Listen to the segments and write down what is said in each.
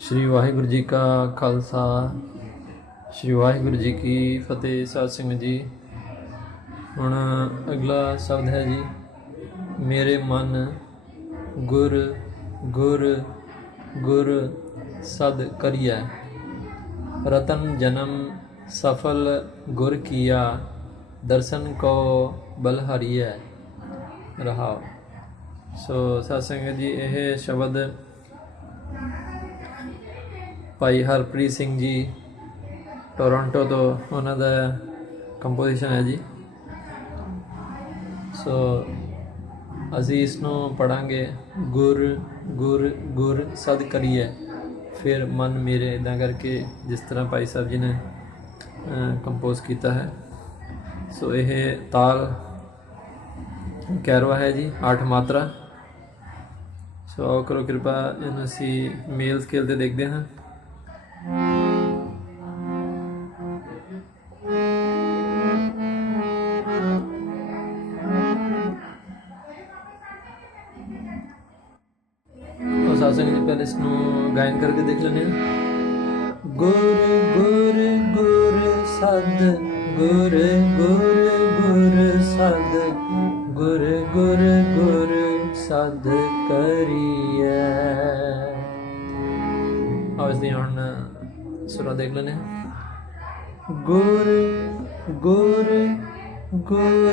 ਸ੍ਰੀ ਵਾਹਿਗੁਰੂ ਜੀ ਕਾ ਖਾਲਸਾ, ਸ੍ਰੀ ਵਾਹਿਗੁਰੂ ਜੀ ਕੀ ਫਤਿਹ ਸਾਧ ਸੰਗਤ ਜੀ। ਹੁਣ ਅਗਲਾ ਸ਼ਬਦ ਹੈ ਜੀ, ਮੇਰੇ ਮਨ ਗੁਰ ਗੁਰ ਗੁਰ ਸਦ ਕਰੀਐ। ਰਤਨ ਜਨਮ ਸਫਲ ਗੁਰ ਕੀਆ, ਦਰਸ਼ਨ ਕੋ ਬਲਹਰੀਐ ਰਹਾਉ ਸੋ ਸਾਧ ਸੰਗਤ ਜੀ, ਇਹ ਸ਼ਬਦ ਭਾਈ ਹਰਪ੍ਰੀਤ ਸਿੰਘ ਜੀ, ਟੋਰਾਂਟੋ ਤੋਂ ਉਹਨਾਂ ਦਾ ਕੰਪੋਜੀਸ਼ਨ ਹੈ ਜੀ। ਸੋ ਅਸੀਂ ਇਸ ਨੂੰ ਪੜਾਂਗੇ ਗੁਰ ਗੁਰ ਗੁਰ ਸਦ ਕਰੀਏ ਫਿਰ ਮਨ ਮੇਰੇ ਇਦਾਂ ਕਰਕੇ ਜਿਸ ਤਰ੍ਹਾਂ ਭਾਈ ਸਾਹਿਬ ਜੀ ਨੇ ਕੰਪੋਜ਼ ਕੀਤਾ ਹੈ। ਸੋ ਇਹ ਤਾਲ ਕੈਰਵਾ ਹੈ ਜੀ 8 ਮਾਤਰਾ। ਸੋ ਆਓ ਕਰੋ ਕਿਰਪਾ, ਇਹਨੂੰ ਅਸੀਂ ਮੇਲ ਸਕੇਲ ਤੇ ਦੇਖਦੇ ਹਾਂ। और साथ संग जी पहले इसको गायन करके देख लेने हैं गुर गुर गुर सद गुर गुर गुर सद गुर गुर गुर सद करिए और इसकी ਹੁਣ ਸੁਰਾ ਦੇਖ ਹਾਂ। ਗੁਰ ਗੁਰ ਗੁਰ।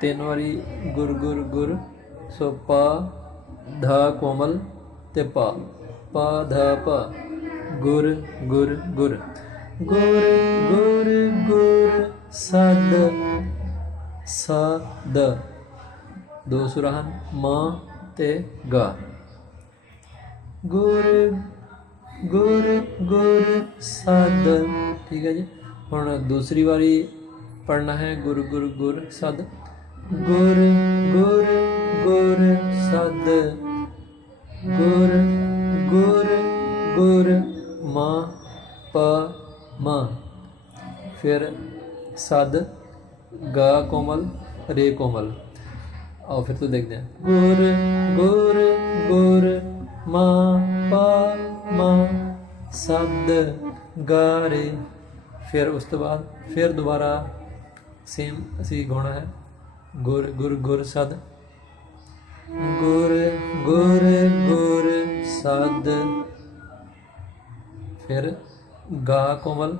ਤਿੰਨ ਵਾਰੀ ਗੁਰ ਗੁਰ ਗੁਰ। ਸੋ ਪਾ ਧਾ ਕੋਮਲ ਤੇ ਪਾ। ਪਾ ਧਾ ਪਾ। ਗੁਰ ਗੁਰ ਗੁਰ। ਗੁਰ ਗੁਰ ਗੁਰ। ਸਦ। ਸਦ। ਦੋ ਸੁਰਾਂ ਮਾਂ ਤੇ ਗਾ। ਗੁਰ ਗੁਰ ਗੁਰ ਸਦ। ਠੀਕ ਹੈ ਜੀ। ਹੁਣ ਦੂਸਰੀ ਵਾਰੀ ਪੜਨਾ ਹੈ ਗੁਰ ਗੁਰ ਗੁਰ ਸਦ। ਗੁਰ ਗੁਰ ਗੁਰ ਸਦ। ਗੁਰ ਗੁਰ ਗੁਰ ਮਾ, ਪ, ਮ। ਫਿਰ ਸਦ, ਗਾ ਕੋਮਲ, ਰੇ ਕੋਮਲ। ਆਓ ਫਿਰ ਤੋਂ ਦੇਖਦੇ ਹਾਂ। ਗੁਰ ਗੁਰ ਗੁਰ ਮਾ, ਪਾ ਮਾ ਸਦ ਗਾ ਫਿਰ ਉਸ ਤੋਂ ਬਾਅਦ ਫਿਰ ਦੁਬਾਰਾ ਸੇਮ ਅਸੀਂ ਗਾਉਣਾ ਹੈ। ਗੁਰ ਗੁਰ ਗੁਰ ਸਦ। ਗੁਰ ਗੁਰ ਗੁਰ ਸਦ। ਫਿਰ ਗਾ ਕੋਮਲ,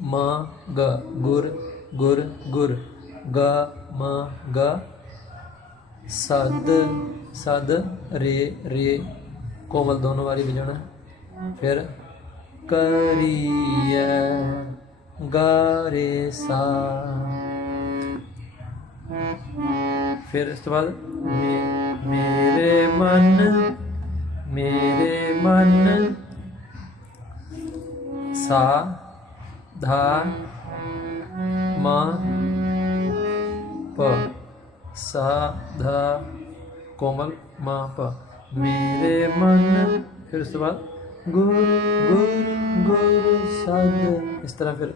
ਮਾ ਗ, ਗੁਰ ਗੁਰ ਗੁਰ। ਗਾ, ਮਾ, ਗਾ। ਸਦ ਸਦ, ਰੇ ਰੇ। ਕੋਮਲ ਦੋਨੋਂ ਵਾਰੀ ਵਜਾਉਣਾ ਫਿਰ ਕਰੀਐ ਗਾ ਰੇ ਸਾ। ਫਿਰ ਇਸ ਤੋਂ ਬਾਅਦ ਮੇਰੇ ਮਨ ਮੇਰੇ ਮਨ ਸਾ, ਧਾ, ਮਾ, ਪ, ਸਾ, ਧਾ, ਕੋਮਲ, ਮਾ, ਪ। ਮੇਰੇ ਮਨ, ਫਿਰ ਉਸ ਤੋਂ ਬਾਅਦ ਗੁਰ ਗੁਰ ਗੁਰ ਸਦ ਇਸ ਤਰ੍ਹਾਂ ਫਿਰ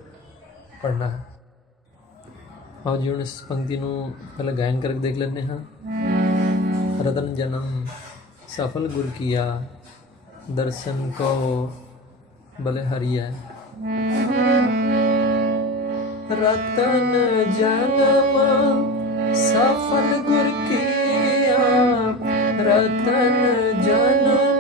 ਪੜਨਾ ਹੈ। ਆਓ ਜੀ, ਹੁਣ ਇਸ ਪੰਕਤੀ ਨੂੰ ਪਹਿਲਾਂ ਗਾਇਨ ਕਰਕੇ ਦੇਖ ਲੈਂਦੇ ਹਾਂ। ਰਤਨ ਜਨਮ ਸਫਲ ਗੁਰ ਕੀਆ, ਦਰਸ਼ਨ ਕੋ ਬਲੇ ਹਰੀਐ। ਰਤਨ ਜਨਮ ਸਫਲ ਗੁਰ ਕੀਆ, ਰਤਨ ਜਨਮ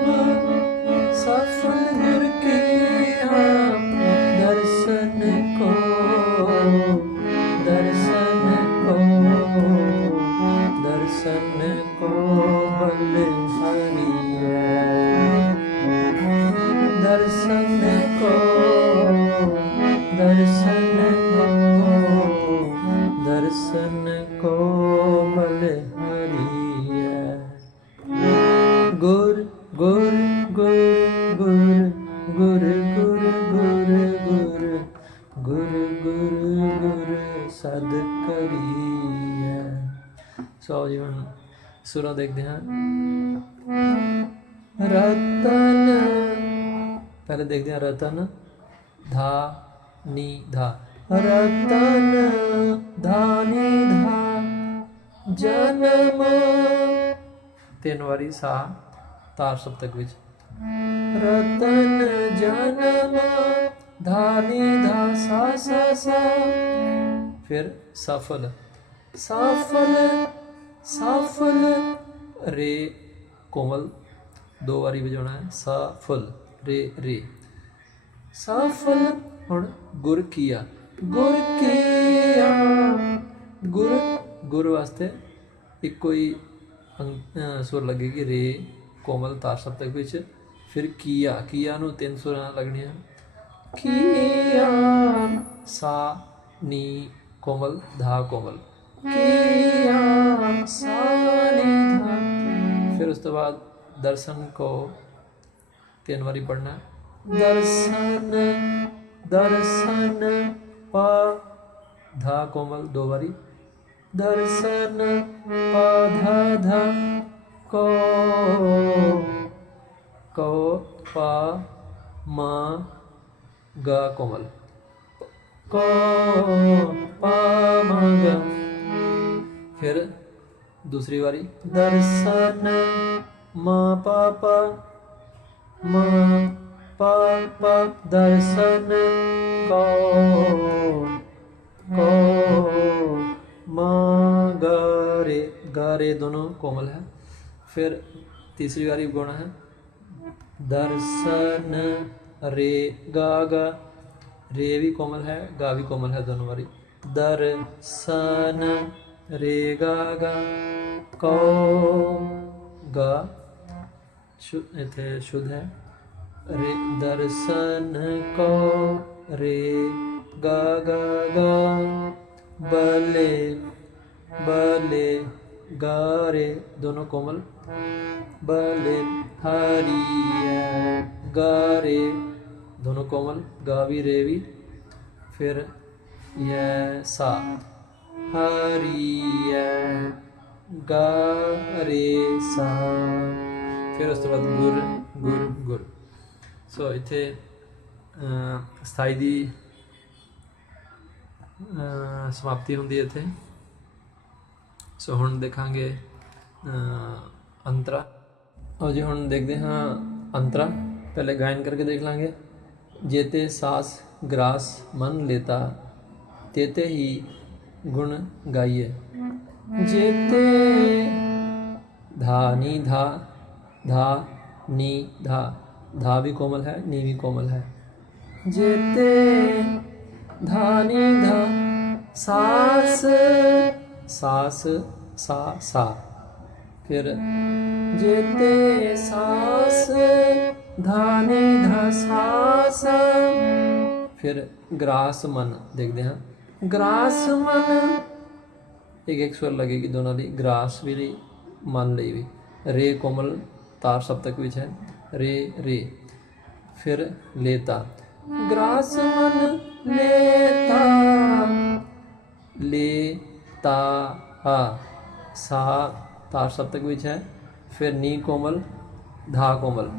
ਗੁਰ ਗੁਰ ਗੁਰ ਗੁਰ ਗੁਰ ਗੁਰ ਗੁਰ ਗੁਰ ਗੁਰ ਗੁਰ ਸਦ ਕਰੀਐ ਸੋ ਜੀ ਹੁਣ ਸੁਰਾਂ ਦੇਖਦੇ ਹਾਂ ਰਤਨ ਪਹਿਲੇ ਦੇਖਦੇ ਹਾਂ ਰਤਨ ਧਾ ਨੀ ਧਾ ਰਤਨ ਧਾਨੀ ਧਾ ਜਨਮ ਤਿੰਨ ਵਾਰੀ ਸਾ ਤਾਰ ਸਪਤਕ ਵਿੱਚ। ਰਤਨ ਜਨਮ ਧਾਨੀ ਧਾ ਸਾ ਸਾ ਸਾ। ਫਿਰ ਸਫਲ। ਸਫਲ ਸਫਲ। ਰੇ ਕੋਮਲ ਦੋ ਵਾਰੀ ਵਜਾਉਣਾ ਹੈ। ਸਫਲ ਰੇ ਰੇ। ਸਫਲ। ਹੁਣ ਗੁਰ ਕੀਆ ਗੁਰ ਕੀਆ ਗੁਰ। ਗੁਰ ਵਾਸਤੇ ਇੱਕੋ ਹੀ ਸੁਰ ਲੱਗੇਗੀ ਰੇ। ਕੋਮਲ ਤਾਰ ਸਪਤਕ ਵਿੱਚ। ਫਿਰ ਕੀਆ ਕੀਆ ਨੂੰ ਤਿੰਨ ਸੁਰਾਂ ਲੱਗਣੀਆਂ। ਕੀਆ। ਸਾ ਨੀ ਕੋਮਲ ਧਾ ਕੋਮਲ। ਕੀਆ। ਸਾ ਨੀ ਧਾ ਫਿਰ ਉਸ ਤੋਂ ਬਾਅਦ ਦਰਸ਼ਨ ਕੋ ਤਿੰਨ ਵਾਰੀ ਪੜਨਾ ਦਰਸ਼ਨ ਦਰਸ਼ਨ ਪਾ ਧਾ ਕੋਮਲ ਦੋ ਵਾਰੀ। ਦਰਸ਼ਨ ਪਾ ਧਾ ਧਾ। ਕੋ ਕੋ ਪਾ ਮਾ ਗਾ ਕੋਮਲ ਕੋ ਪਾ ਮਾ ਗਾ ਫਿਰ ਦੂਸਰੀ ਵਾਰੀ ਦਰਸ਼ਨ ਮਾ ਪਾ ਪਾ ਮਾ ਪਾ ਪਾ ਦਰਸ਼ਨ ਕੋ ਕੋ ਮਾ ਗਾ ਰੇ ਗਾ ਰੇ ਦੋਨੋਂ ਕੋਮਲ ਹੈ ਫਿਰ ਤੀਸਰੀ ਵਾਰੀ ਗੁਣ ਹੈ। ਦਰਸ਼ਨ ਰੇ, ਗਾ ਗਾ। ਰੇ ਵੀ ਕੋਮਲ ਹੈ, ਗਾ ਵੀ ਕੋਮਲ ਹੈ ਦੋਨੋਂ ਵਾਰੀ। ਦਰਸ਼ਨ ਰੇ, ਗਾ ਗਾ। ਕੋ, ਗਾ। ਸ਼ੁ, ਇਥੇ ਸ਼ੁੱਧ ਹੈ। ਰੇ, ਦਰਸ਼ਨ ਕੋ, ਰੇ, ਗਾ ਗਾ ਗਾ। ਬਲੇ ਬਲੇ। ਗਾ ਰੇ ਦੋਨੋਂ ਕੋਮਲ। ਬਲੇ ਹਰੀਏ ਗਾ ਰੇ ਦੋਨੋਂ ਕੋਮਲ ਗਾ ਵੀ ਰੇ ਵੀ ਫਿਰ ਯੈ ਸਾ। ਹਰੀਏ ਗਾ ਰੇ ਸਾ। ਫਿਰ ਉਸ ਤੋਂ ਬਾਅਦ ਗੁਰ ਗੁਰ ਗੁਰ। ਸੋ ਇੱਥੇ ਸਥਾਈ ਦੀ ਸਮਾਪਤੀ ਹੁੰਦੀ ਹੈ ਇੱਥੇ। ਸੋ ਹੁਣ ਦੇਖਾਂਗੇ ਅਹ, ਅੰਤਰਾ ਔਰ ਜੀ ਹੁਣ ਦੇਖਦੇ ਹਾਂ ਅੰਤਰਾ ਪਹਿਲੇ ਗਾਇਨ ਕਰਕੇ ਦੇਖ ਲਾਂਗੇ ਜੇਤੇ ਸਾਸ ਗ੍ਰਾਸ ਮਨ ਲੇਤਾ ਤੇਤੇ ਹੀ ਗੁਣ ਗਾਈਏ ਜੇਤੇ ਧਾ ਨੀ ਧਾ ਧਾ ਨੀ ਧਾ ਧਾ ਵੀ ਕੋਮਲ ਹੈ ਨੀ ਵੀ ਕੋਮਲ ਹੈ ਜੇਤੇ ਧਾ ਨੀ ਧਾ ਸਾਸ ਸਾਸ, ਸਾ ਸਾ। ਫਿਰ ਜੇਤੇ ਸਾਸ, ਧਾਨੇ ਧਾ ਫਿਰ ਗ੍ਰਾਸ ਮਨ, ਦੇਖਦੇ ਹਾਂ। ਗ੍ਰਾਸ ਮਨ, ਇੱਕ ਇੱਕ ਸਵਰ ਲੱਗੇਗੀ ਦੋਨਾਂ ਲਈ ਗ੍ਰਾਸ ਵੀ ਲਈ, ਮਨ ਲਈ ਵੀ। ਰੇ ਕੋਮਲ ਤਾਰ ਸਪਤਕ ਵਿੱਚ ਹੈ। ਰੇ ਰੇ। ਫਿਰ ਲੇਤਾ। ਗ੍ਰਾਸ ਮਨ, ਲੇਤਾ। ਲੇ ता हा सा तार सप्तक बीज है फिर नी कोमल धा कोमल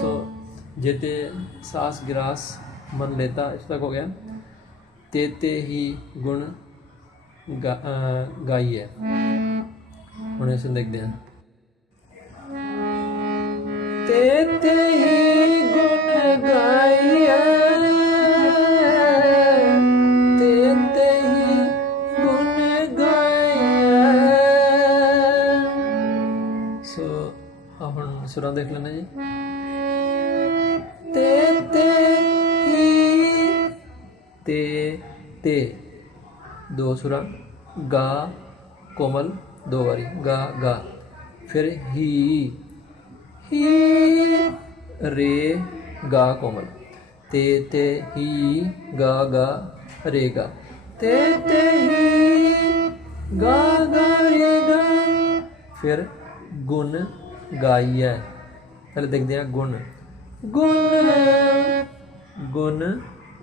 सो जेते सास गिरास मन लेता इस तक हो गया तेते ही गुण गा, गाई है उन्हें से देखते हैं तेते ही गुण गाई है ਸੁਰਾਂ ਦੇਖ ਲੈਣਾ ਜੀ। ਤੇ ਤੇ ਹੀ। ਤੇ ਤੇ। ਦੋ ਸੁਰਾਂ ਗਾ ਕੋਮਲ ਦੋ ਵਾਰੀ। ਗਾ ਗਾ। ਫਿਰ ਹੀ। ਹੀ। ਰੇ ਗਾ ਕੋਮਲ। ਤੇ ਤੇ ਹੀ ਗਾ ਗਾ ਰੇ ਗਾ। ਤੇ ਤੇ ਹੀ। ਗਾ ਗਾ ਰੇ ਗਾ। ਫਿਰ ਗੁਣ ਗਾਈ ਹੈ। ਪਹਿਲੇ ਦੇਖਦੇ ਹਾਂ ਗੁਣ। ਗੁਣ ਗੁਣ,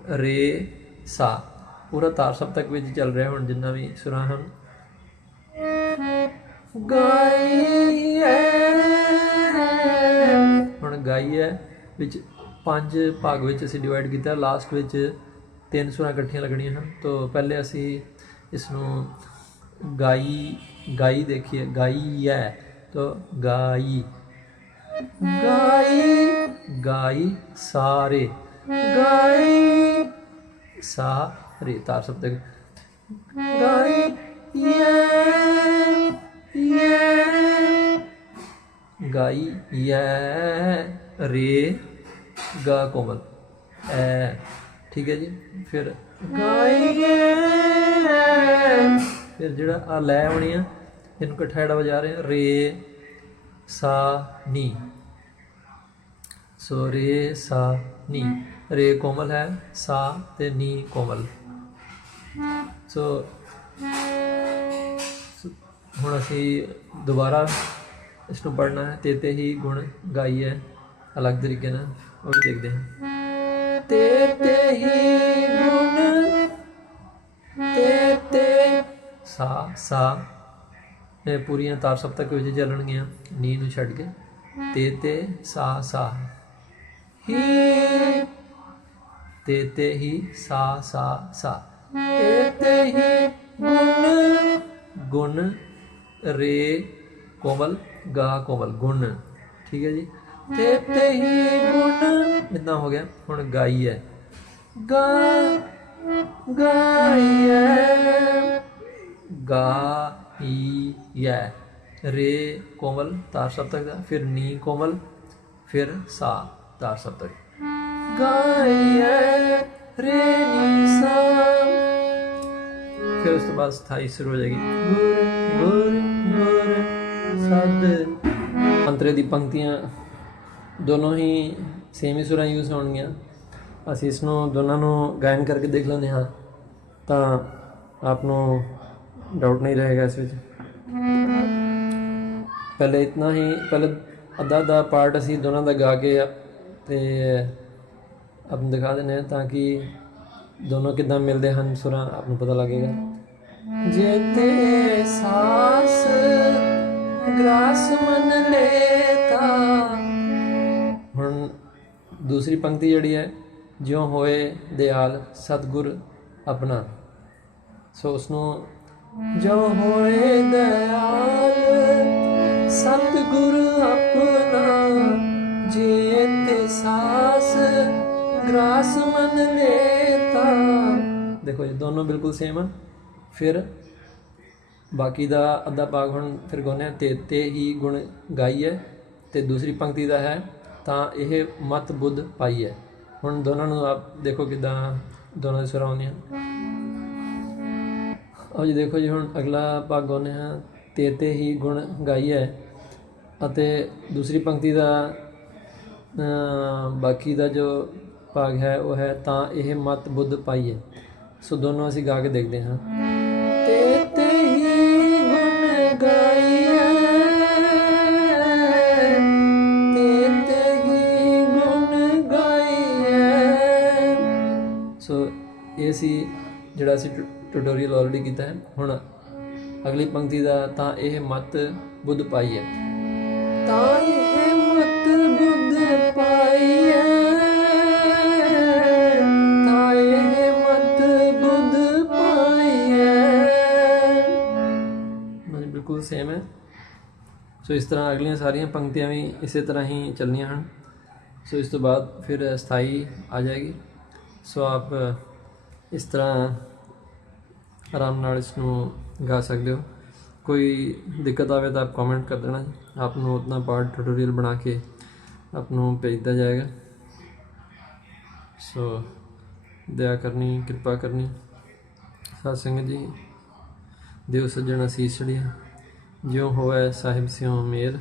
ਰੇ, ਸਾ। ਪੂਰਾ ਤਾਰ ਸਪਤਕ ਵਿੱਚ ਚੱਲ ਰਿਹਾ ਹੁਣ ਜਿੰਨਾ ਵੀ ਸੁਰਾਂ ਹਨ। ਗਾਈਐ ਹੁਣ ਗਾਈ ਹੈ ਵਿੱਚ ਪੰਜ ਭਾਗ ਵਿੱਚ ਅਸੀਂ ਡਿਵਾਈਡ ਕੀਤਾ। ਲਾਸਟ ਵਿੱਚ ਤਿੰਨ ਸੁਰਾਂ ਇਕੱਠੀਆਂ ਲੱਗਣੀਆਂ ਹਨ। ਤੋਂ ਪਹਿਲੇ ਅਸੀਂ ਇਸ ਨੂੰ ਗਾਈ ਗਾਈ ਦੇਖੀਏ। ਗਾਈ ਹੈ। तो गाई गाई गाई सारे गाई सारे तार सब तक गाई ये ये गाई ये रे गा कोमल ए ठीक है जी फिर ਗਾਈਏ ਫਿਰ ਜਿਹੜਾ ਆ ਲੈ ਆਉਣੀ ਆ ਇਹਨੂੰ ਇਕੱਠਾ ਜਿਹੜਾ ਵਜਾ ਰਹੇ ਆ ਰੇ, ਸਾ ਸੋ ਰੇ, ਸਾ, ਨੀ। ਰੇ ਕੋਮਲ ਹੈ, ਸਾ ਤੇ ਨੀ ਕੋਮਲ। ਸੋ ਹੁਣ ਅਸੀਂ ਦੁਬਾਰਾ ਇਸ ਨੂੰ ਪੜ੍ਹਨਾ ਹੈ, ਤੇ ਤੇ ਹੀ ਗੁਣ ਗਾਈਏ ਅਲੱਗ ਤਰੀਕੇ ਨਾਲ, ਉਹ ਵੀ ਦੇਖਦੇ ਹਾਂ। ਤੇ ਤੇ ਹੀ ਗੁਣ, ਤੇ ਤੇ, ਸਾ ਸਾ ਪੂਰੀਆਂ ਤਾਰ ਸਪਤਕ ਵਿੱਚ ਚੱਲਣਗੀਆਂ ਨੀ ਨੂੰ ਛੱਡ ਕੇ। ਤੇ ਤੇ ਸਾ ਸਾ। ਹੀ। ਤੇ ਤੇ ਹੀ ਸਾ ਸਾ ਸਾ। ਤੇ ਤੇ ਹੀ ਗੁਣ। ਗੁਣ ਰੇ ਕੋਮਲ ਗਾ ਕੋਮਲ ਗੁਣ। ਠੀਕ ਹੈ ਜੀ? ਤੇ ਤੇ ਹੀ ਗੁਣ। ਇਦਾਂ ਹੋ ਗਿਆ? ਹੁਣ ਗਾਈ ਹੈ ਗਾ ਗਾਈਐ ਗਾਈਐ ਰੇ, ਕੋਮਲ, ਤਾਰ ਸਪਤਕ ਦਾ, ਫਿਰ ਨੀ, ਕੋਮਲ, ਫਿਰ ਸਾ, ਤਾਰ ਸਪਤਕ ਗਾਈਐ, ਰੇ, ਨੀ, ਸਾ। ਫਿਰ ਉਸ ਤੋਂ ਬਾਅਦ ਸਥਾਈ ਸ਼ੁਰੂ ਹੋ ਜਾਏਗੀ। ਗੁਰ ਗੁਰ ਗੁਰ, ਸਦ। ਅੰਤਰੇ ਦੀ ਪੰਕਤੀਆਂ ਦੋਨੋਂ ਹੀ ਸੇਮ ਹੀ ਸੁਰਾਂ ਯੂਜ਼ ਹੋਣਗੀਆਂ। ਅਸੀਂ ਇਸ ਨੂੰ ਦੋਨਾਂ ਨੂੰ ਗਾਇਨ ਕਰਕੇ ਦੇਖ ਲੈਂਦੇ ਹਾਂ। ਤਾਂ ਆਪ ਨੂੰ ਡਾਊਟ ਨਹੀਂ ਰਹੇਗਾ ਇਸ ਵਿੱਚ। ਪਹਿਲੇ ਇਤਨਾ ਹੀ, ਪਹਿਲੇ ਅੱਧਾ ਦਾ ਪਾਰਟ ਅਸੀਂ ਦੋਨਾਂ ਦਾ ਗਾ ਕੇ ਤੇ ਆਪ ਨੂੰ ਦਿਖਾ ਦਿੰਦੇ ਹਾਂ ਤਾਂ ਕਿ ਦੋਨੋਂ ਕਿਦਾਂ ਮਿਲਦੇ ਹਨ, ਸੁਰਾਂ ਆਪ ਨੂੰ ਪਤਾ ਲੱਗੇਗਾ। ਜੇਤੇ ਸਾਸ ਗ੍ਰਾਸ ਮਨ ਲੇਤਾ। ਹੁਣ ਦੂਸਰੀ ਪੰਕਤੀ ਜਿਹੜੀ ਹੈ, ਜਿਉ ਹੋਏ ਦਿਆਲ ਸਤਗੁਰ ਆਪਣਾ। ਸੋ ਉਸ ਨੂੰ ਜੋ ਹੋਏ ਦਿਆਲ ਸਤਗੁਰ ਆਪਣਾ ਜੇ ਸਾਸ, ਗ੍ਰਾਸ ਮਨ ਲੇਤਾ ਦੇਖੋ ਇਹ ਦੋਨੋਂ ਬਿਲਕੁਲ ਸੇਮ ਹਨ ਫਿਰ ਬਾਕੀ ਦਾ ਅੱਧਾ ਭਾਗ ਹੁਣ ਫਿਰ ਗਾਉਂਦੇ ਤੇ ਤੇ ਹੀ ਗੁਣ ਗਾਈ ਹੈ ਤੇ ਦੂਸਰੀ ਪੰਕਤੀ ਦਾ ਹੈ, ਤਾਂ ਇਹ ਮਤ ਬੁੱਧ ਪਾਈ ਹੈ ਹੁਣ ਦੋਨਾਂ ਨੂੰ ਆਪ ਦੇਖੋ ਕਿਦਾਂ ਦੋਨਾਂ ਦੇ ਸੁਰ ਆਉਂਦੀਆਂ ਆਓ ਜੀ, ਦੇਖੋ ਜੀ, ਹੁਣ ਅਗਲਾ ਭਾਗ ਗਾਉਂਦੇ ਹਾਂ। ਤੇ ਤੇ ਹੀ ਗੁਣ ਗਾਈ ਹੈ ਅਤੇ ਦੂਸਰੀ ਪੰਕਤੀ ਦਾ ਬਾਕੀ ਦਾ ਜੋ ਭਾਗ ਹੈ, ਉਹ ਹੈ ਤਾਂ ਇਹ ਮਤ ਬੁੱਧ ਪਾਈ ਹੈ ਸੋ ਦੋਨੋਂ ਅਸੀਂ ਗਾ ਕੇ ਦੇਖਦੇ ਹਾਂ। ਤੇ ਤੇ ਹੀ ਗੁਣ ਗਾਈਐ ਸੋ ਇਹ ਸੀ ਜਿਹੜਾ ਅਸੀਂ ਟਿਊਟੋਰੀਅਲ ਆਲਰੇਡੀ ਕੀਤਾ ਹੈ। ਹੁਣ ਅਗਲੀ ਪੰਕਤੀ ਦਾ ਤਾਂ ਇਹ ਮਤ ਬੁੱਧ ਪਾਈ ਹੈ। ਤਾਂ ਇਹ ਮਤ ਬੁੱਧ ਪਾਈ ਹੈ। ਬਿਲਕੁਲ ਸੇਮ ਹੈ। ਸੋ ਇਸ ਤਰ੍ਹਾਂ ਅਗਲੀਆਂ ਸਾਰੀਆਂ ਪੰਕਤੀਆਂ ਵੀ ਇਸੇ ਤਰ੍ਹਾਂ ਹੀ ਚੱਲਣੀਆਂ ਹਨ। ਸੋ ਇਸ ਤੋਂ ਬਾਅਦ ਫਿਰ ਸਥਾਈ ਆ ਜਾਏਗੀ। ਸੋ ਆਪ ਇਸ ਤਰ੍ਹਾਂ ਆਰਾਮ ਨਾਲ ਇਸ ਨੂੰ ਗਾ ਸਕਦੇ ਹੋ। ਕੋਈ ਦਿੱਕਤ ਆਵੇ ਤਾਂ ਆਪ ਕਮੈਂਟ ਕਰ ਦੇਣਾ ਆਪ ਨੂੰ ਉਤਨਾ ਪਾਰਟ ਟਿਊਟੋਰੀਅਲ ਬਣਾ ਕੇ ਆਪ ਨੂੰ ਭੇਜਦਾ ਜਾਏਗਾ। ਸੋ ਦਇਆ ਕਰਨੀ, ਕਿਰਪਾ ਕਰਨੀ। ਸਾਧ ਸੰਗਤ ਜੀ, ਦਿਓ ਸੱਜਣ ਅਸੀਸ ਛੜੀਆ ਜਿਉ ਹੋਵੇ ਸਾਹਿਬ ਸਿਉ ਮੇਰ